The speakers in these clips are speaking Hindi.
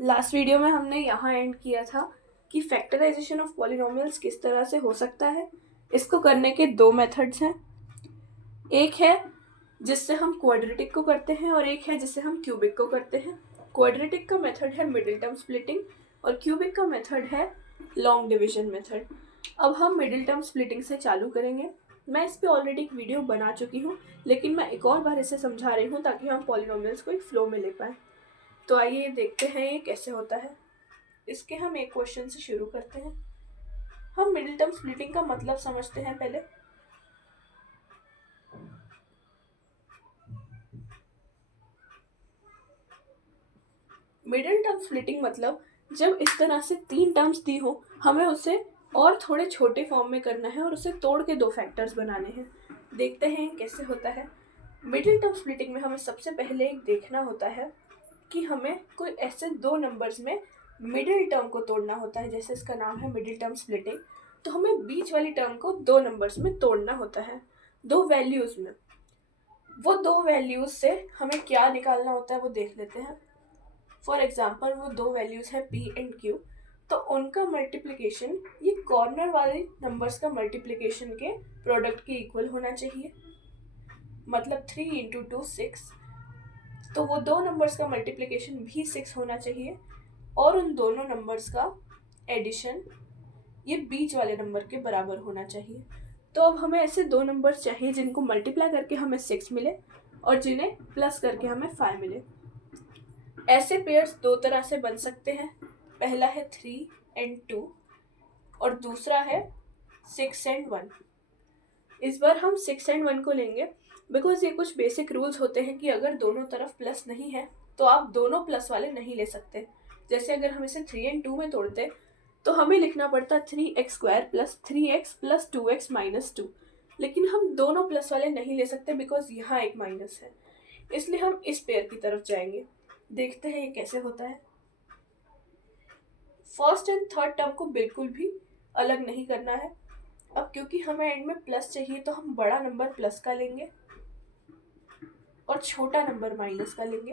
लास्ट वीडियो में हमने यहाँ एंड किया था कि फैक्टराइजेशन ऑफ पॉलिनोमियल्स किस तरह से हो सकता है। इसको करने के दो मेथड्स हैं। एक है जिससे हम क्वाड्रेटिक को करते हैं और एक है जिससे हम क्यूबिक को करते हैं। क्वाड्रेटिक का मेथड है मिडिल टर्म स्प्लिटिंग और क्यूबिक का मेथड है लॉन्ग डिवीजन मेथड। अब हम मिडिल टर्म स्प्लिटिंग से चालू करेंगे। मैं इस पे ऑलरेडी एक वीडियो बना चुकी हूँ, लेकिन मैं एक और बार इसे समझा रही हूँ ताकि हम पॉलिनोमियल्स को एक फ्लो में ले पाएँ। तो आइए देखते हैं ये कैसे होता है। इसके हम एक क्वेश्चन से शुरू करते हैं। हम मिडिल टर्म स्प्लिटिंग का मतलब समझते हैं पहले। मिडिल टर्म स्प्लिटिंग मतलब जब इस तरह से तीन टर्म्स दी हो, हमें उसे और थोड़े छोटे फॉर्म में करना है और उसे तोड़ के दो फैक्टर्स बनाने हैं। देखते हैं कैसे होता है। मिडिल टर्म स्प्लिटिंग में हमें सबसे पहले एक देखना होता है कि हमें कोई ऐसे दो नंबर्स में मिडिल टर्म को तोड़ना होता है। जैसे इसका नाम है मिडिल टर्म स्प्लिटिंग, तो हमें बीच वाली टर्म को दो नंबर्स में तोड़ना होता है, दो वैल्यूज में। वो दो वैल्यूज से हमें क्या निकालना होता है वो देख लेते हैं। फॉर एग्जाम्पल वो दो वैल्यूज है p एंड q, तो उनका मल्टीप्लिकेशन ये कॉर्नर वाले नंबर्स का मल्टीप्लिकेशन के प्रोडक्ट के इक्वल होना चाहिए। मतलब 3 इंटू 2 6, तो वो दो नंबर्स का मल्टीप्लिकेशन भी 6 होना चाहिए और उन दोनों नंबर्स का एडिशन ये बीच वाले नंबर के बराबर होना चाहिए। तो अब हमें ऐसे दो नंबर चाहिए जिनको मल्टीप्लाई करके हमें 6 मिले और जिन्हें प्लस करके हमें 5 मिले। ऐसे पेयर्स दो तरह से बन सकते हैं। पहला है 3 एंड 2 और दूसरा है 6 एंड 1। इस बार हम 6 एंड 1 को लेंगे बिकॉज ये कुछ बेसिक रूल्स होते हैं कि अगर दोनों तरफ प्लस नहीं है तो आप दोनों प्लस वाले नहीं ले सकते। जैसे अगर हम इसे 3 एंड 2 में तोड़ते तो हमें लिखना पड़ता 3x² plus 3x plus 2x minus 2, लेकिन हम दोनों प्लस वाले नहीं ले सकते बिकॉज यहाँ एक माइनस है। इसलिए हम इस पेयर की तरफ जाएंगे। देखते हैं ये कैसे होता है। फर्स्ट एंड थर्ड टर्म को बिल्कुल भी अलग नहीं करना है। अब क्योंकि हमें एंड में प्लस चाहिए तो हम बड़ा नंबर प्लस का लेंगे और छोटा नंबर माइनस का लेंगे।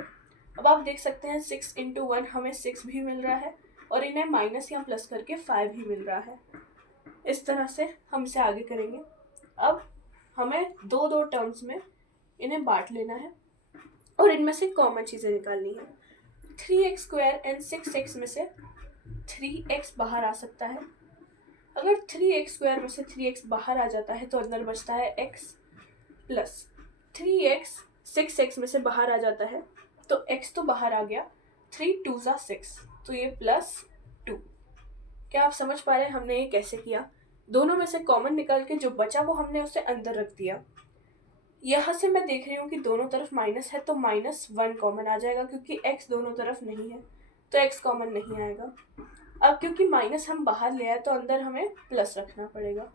अब आप देख सकते हैं 6 इंटू 1 हमें 6 भी मिल रहा है और इन्हें माइनस या प्लस करके 5 भी मिल रहा है। इस तरह से हम इसे आगे करेंगे। अब हमें दो दो टर्म्स में इन्हें बांट लेना है और इनमें से कॉमन चीज़ें निकालनी है। 3x² एंड 6x में से 3x बाहर आ सकता है। अगर 3x² में से 3x बाहर आ जाता है तो अंदर बचता है x प्लस 3x 6x में से बाहर आ जाता है तो x तो बाहर आ गया, 3 2 6, तो ये प्लस 2। क्या आप समझ पा रहे हैं हमने ये कैसे किया? दोनों में से कॉमन निकाल के जो बचा वो हमने उसे अंदर रख दिया। यहाँ से मैं देख रही हूँ कि दोनों तरफ माइनस है तो -1 कॉमन आ जाएगा क्योंकि x दोनों तरफ नहीं है तो x कॉमन नहीं आएगा। अब क्योंकि माइनस हम बाहर ले आए तो अंदर हमें प्लस रखना पड़ेगा।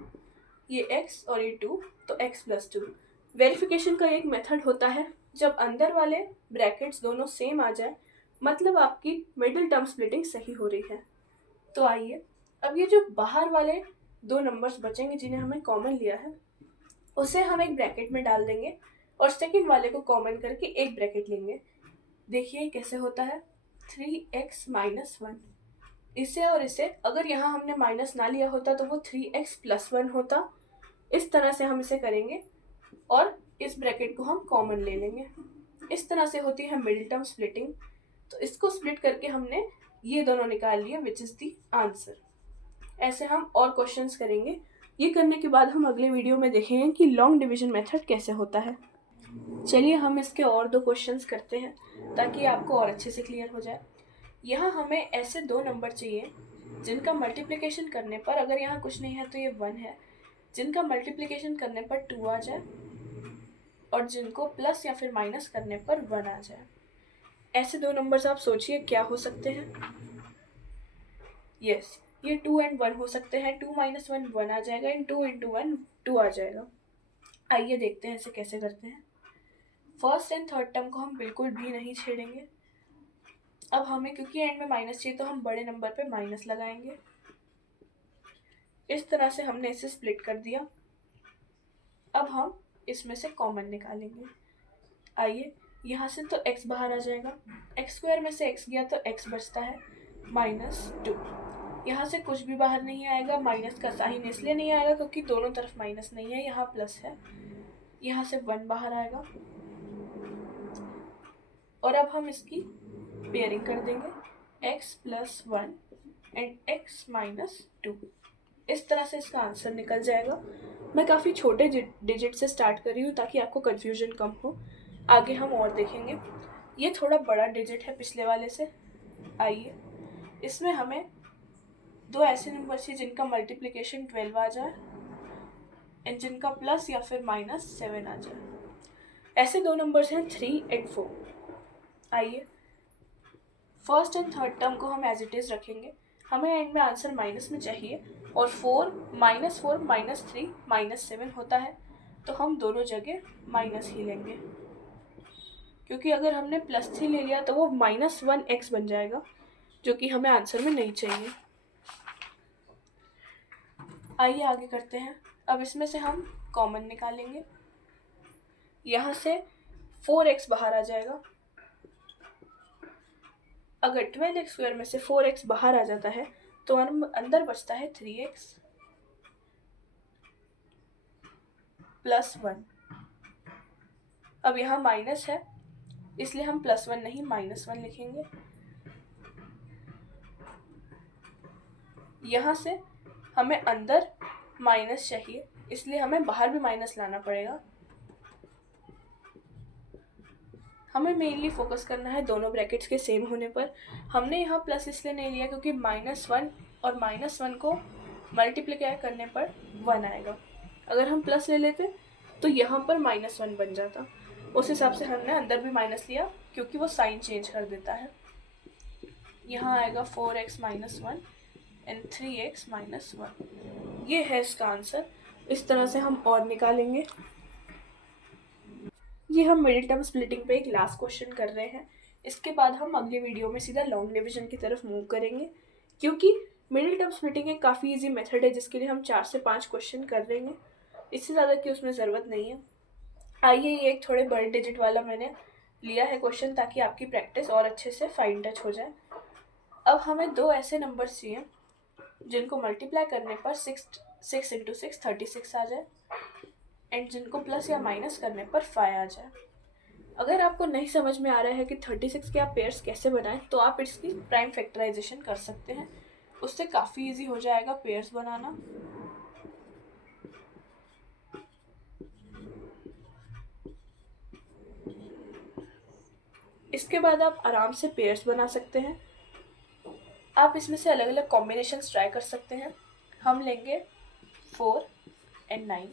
ये x और ये 2 तो x प्लस 2। वेरिफिकेशन का एक मेथड होता है जब अंदर वाले ब्रैकेट्स दोनों सेम आ जाए, मतलब आपकी मिडिल टर्म स्प्लिटिंग सही हो रही है। तो आइए अब ये जो बाहर वाले दो नंबर्स बचेंगे जिन्हें हमें कॉमन लिया है उसे हम एक ब्रैकेट में डाल देंगे और सेकंड वाले को कॉमन करके एक ब्रैकेट लेंगे। देखिए कैसे होता है। 3x माइनस 1, इसे और इसे अगर यहाँ हमने माइनस ना लिया होता तो वो 3x प्लस 1 होता। इस तरह से हम इसे करेंगे और इस ब्रैकेट को हम कॉमन ले लेंगे। इस तरह से होती है मिडिल टर्म स्प्लिटिंग। तो इसको स्प्लिट करके हमने ये दोनों निकाल लिए विच इज़ दी आंसर। ऐसे हम और क्वेश्चंस करेंगे। ये करने के बाद हम अगले वीडियो में देखेंगे कि लॉन्ग डिवीजन मेथड कैसे होता है। चलिए हम इसके और दो क्वेश्चंस करते हैं ताकि आपको और अच्छे से क्लियर हो जाए। यहाँ हमें ऐसे दो नंबर चाहिए जिनका मल्टीप्लिकेशन करने पर, अगर यहाँ कुछ नहीं है तो ये 1 है, जिनका मल्टीप्लिकेशन करने पर 2 आ जाए और जिनको प्लस या फिर माइनस करने पर 1 आ जाए। ऐसे दो नंबर्स आप सोचिए क्या हो सकते हैं। यस, ये 2 एंड 1 हो सकते हैं। 2 माइनस 1 1 आ जाएगा एंड 2 इंटू 1 2 आ जाएगा। आइए देखते हैं इसे कैसे करते हैं। फर्स्ट एंड थर्ड टर्म को हम बिल्कुल भी नहीं छेड़ेंगे। अब हमें क्योंकि एंड में माइनस चाहिए तो हम बड़े नंबर पे माइनस लगाएंगे। इस तरह से हमने इसे स्प्लिट कर दिया। अब हम इसमें से कॉमन निकालेंगे। आइए यहाँ से तो x बाहर आ जाएगा, एक्स स्क्वायर में से x गया तो x बचता है -2। यहाँ से कुछ भी बाहर नहीं आएगा, माइनस का साइन इसलिए नहीं आएगा क्योंकि दोनों तरफ माइनस नहीं है, यहाँ प्लस है। यहाँ से 1 बाहर आएगा और अब हम इसकी पेयरिंग कर देंगे, x + 1 एंड x - 2। इस तरह से इसका आंसर निकल जाएगा। मैं काफ़ी छोटे डिजिट से स्टार्ट कर रही हूँ ताकि आपको कन्फ्यूजन कम हो। आगे हम और देखेंगे। ये थोड़ा बड़ा डिजिट है पिछले वाले से। आइए, इसमें हमें 2 ऐसे नंबर चाहिए जिनका मल्टीप्लिकेशन 12 आ जाए एंड जिनका प्लस या फिर -7 आ जाए। ऐसे 2 नंबर्स हैं 3 एंड 4। आइए, फर्स्ट एंड थर्ड टर्म को हम एज इट इज़ रखेंगे। हमें एंड में आंसर माइनस में चाहिए और 4 -3 -7 होता है, तो हम दोनों जगह माइनस ही लेंगे, क्योंकि अगर हमने +3 ले लिया तो वो -1x बन जाएगा, जो कि हमें आंसर में नहीं चाहिए। आइए आगे करते हैं। अब इसमें से हम कॉमन निकालेंगे। यहाँ से 4x बाहर आ जाएगा। अगर 12x² में से 4x बाहर आ जाता है तो अंदर बचता है 3x + 1। अब यहाँ माइनस है इसलिए हम +1 नहीं -1 लिखेंगे। यहाँ से हमें अंदर माइनस चाहिए इसलिए हमें बाहर भी माइनस लाना पड़ेगा। हमें मेनली फोकस करना है दोनों ब्रैकेट्स के सेम होने पर। हमने यहाँ प्लस इसलिए नहीं लिया क्योंकि -1 और -1 को मल्टीप्लाई करने पर 1 आएगा। अगर हम प्लस ले लेते तो यहाँ पर -1 बन जाता। उस हिसाब से हमने अंदर भी माइनस लिया क्योंकि वो साइन चेंज कर देता है। यहाँ आएगा 4x - 1 एंड 3x - 1। ये है इसका आंसर। इस तरह से हम और निकालेंगे। ये हम मिडिल टर्म स्प्लिटिंग पे एक लास्ट क्वेश्चन कर रहे हैं। इसके बाद हम अगले वीडियो में सीधा लॉन्ग डिवीजन की तरफ मूव करेंगे, क्योंकि मिडिल टर्म स्प्लिटिंग एक काफ़ी इजी मेथड है जिसके लिए हम 4 से 5 क्वेश्चन कर देंगे। इससे ज़्यादा की उसमें ज़रूरत नहीं है। आइए, ये एक थोड़े बड़े डिजिट वाला मैंने लिया है क्वेश्चन ताकि आपकी प्रैक्टिस और अच्छे से फाइन टच हो जाए। अब हमें 2 ऐसे नंबर्स चाहिए जिनको मल्टीप्लाई करने पर 6 × 6 36 आ जाए एंड जिनको प्लस या माइनस करने पर 5 आ जाए। अगर आपको नहीं समझ में आ रहा है कि 36 के आप पेयर्स कैसे बनाएं, तो आप इसकी प्राइम फैक्टराइजेशन कर सकते हैं। उससे काफ़ी इजी हो जाएगा पेयर्स बनाना। इसके बाद आप आराम से पेयर्स बना सकते हैं। आप इसमें से अलग अलग कॉम्बिनेशंस ट्राई कर सकते हैं। हम लेंगे 4 एंड 9।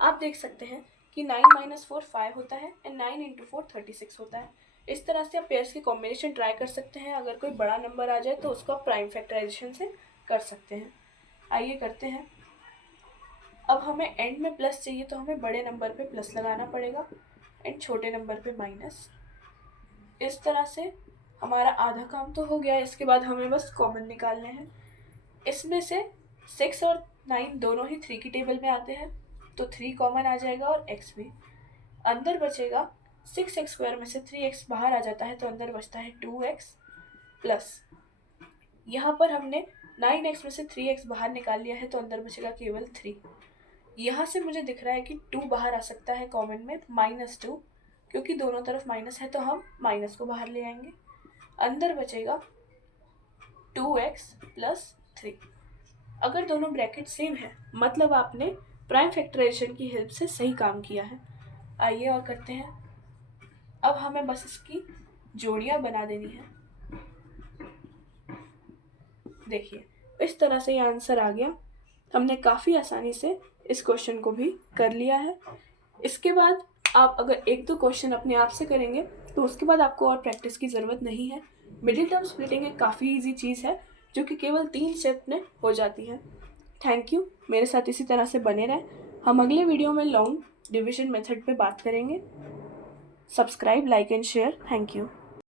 आप देख सकते हैं कि 9 - 4 5 होता है एंड 9 × 4 36 होता है। इस तरह से आप पेयर्स की कॉम्बिनेशन ट्राई कर सकते हैं। अगर कोई बड़ा नंबर आ जाए तो उसको आप प्राइम फैक्टराइजेशन से कर सकते हैं। आइए करते हैं। अब हमें एंड में प्लस चाहिए तो हमें बड़े नंबर पे प्लस लगाना पड़ेगा एंड छोटे नंबर पे माइनस। इस तरह से हमारा आधा काम तो हो गया। इसके बाद हमें बस कॉमन निकालने हैं। इसमें से 6 और 9 दोनों ही 3 की टेबल में आते हैं, तो 3 कॉमन आ जाएगा और x भी। अंदर बचेगा 6x² में से 3x बाहर आ जाता है तो अंदर बचता है 2x प्लस यहाँ पर हमने 9x में से 3x बाहर निकाल लिया है तो अंदर बचेगा केवल 3। यहाँ से मुझे दिख रहा है कि 2 बाहर आ सकता है कॉमन में, -2, क्योंकि दोनों तरफ माइनस है तो हम माइनस को बाहर ले आएंगे। अंदर बचेगा 2x + 3। अगर दोनों ब्रैकेट सेम है मतलब आपने प्राइम फैक्टराइजेशन की हेल्प से सही काम किया है। आइए और करते हैं। अब हमें बस इसकी जोड़ियाँ बना देनी है। देखिए, इस तरह से ये आंसर आ गया। हमने काफ़ी आसानी से इस क्वेश्चन को भी कर लिया है। इसके बाद आप अगर 1-2 क्वेश्चन अपने आप से करेंगे तो उसके बाद आपको और प्रैक्टिस की ज़रूरत नहीं है। मिडिल टर्म स्प्लिटिंग एक काफ़ी इजी चीज़ है जो कि केवल 3 स्टेप में हो जाती है। थैंक यू, मेरे साथ इसी तरह से बने रहें। हम अगले वीडियो में लॉन्ग डिवीजन मेथड पे बात करेंगे। Subscribe, like and share. Thank you.